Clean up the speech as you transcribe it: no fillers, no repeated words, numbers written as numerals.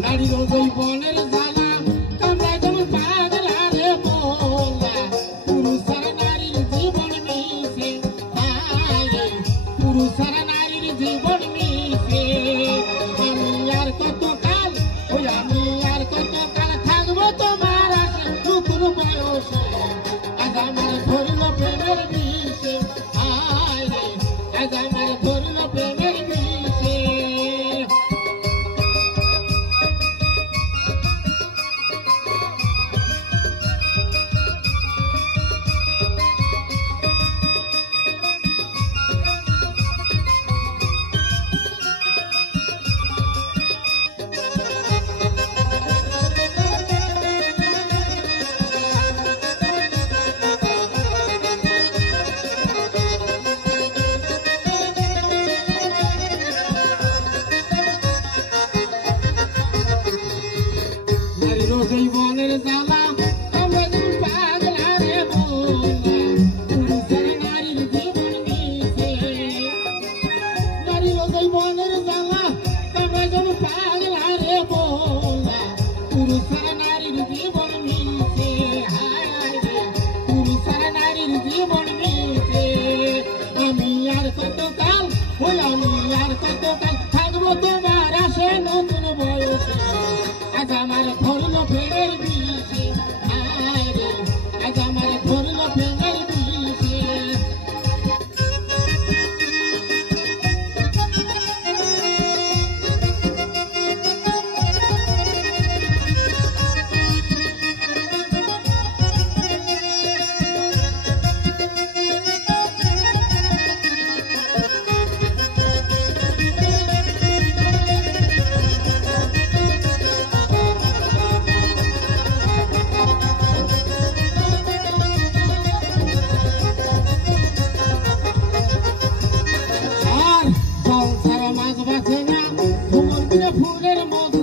নারীর যৌবনের জ্বালা কামড়ায় যেমন পাগলা রে মোলা পুরুষ আর নারীর জীবন মিশে হায় রে পুরুষ আর নারীর জীবন মিশে আমি আর কতকাল ওই আমি আর কতকাল থাকবো তোমার আশে নতুন বয়সে আজ আমার ধরলো প্রেমের বিষে হায় রে আজ আমার ধরলো প্রেমের বিষে যৌবনের জ্বালা আমরা যেমন পাগলা রে মোলা পুরুষ আর নারীর জীবন মিশে নারীর যৌবনের জ্বালা আমরা যেমন পাগলা রে মোলা পুরুষ আর নারীর জীবন মিশে হায় রে পুরুষ আর নারীর জীবন মিশে আমি আর কতকাল ওই আমি আর কতকাল থাকবো তোমার আশে নতুন বয়সে আজ আমার ধরলো প্রেমের বিষে হায় রে আজ আমার ধরলো প্রেমের বিষে ফুলের মধু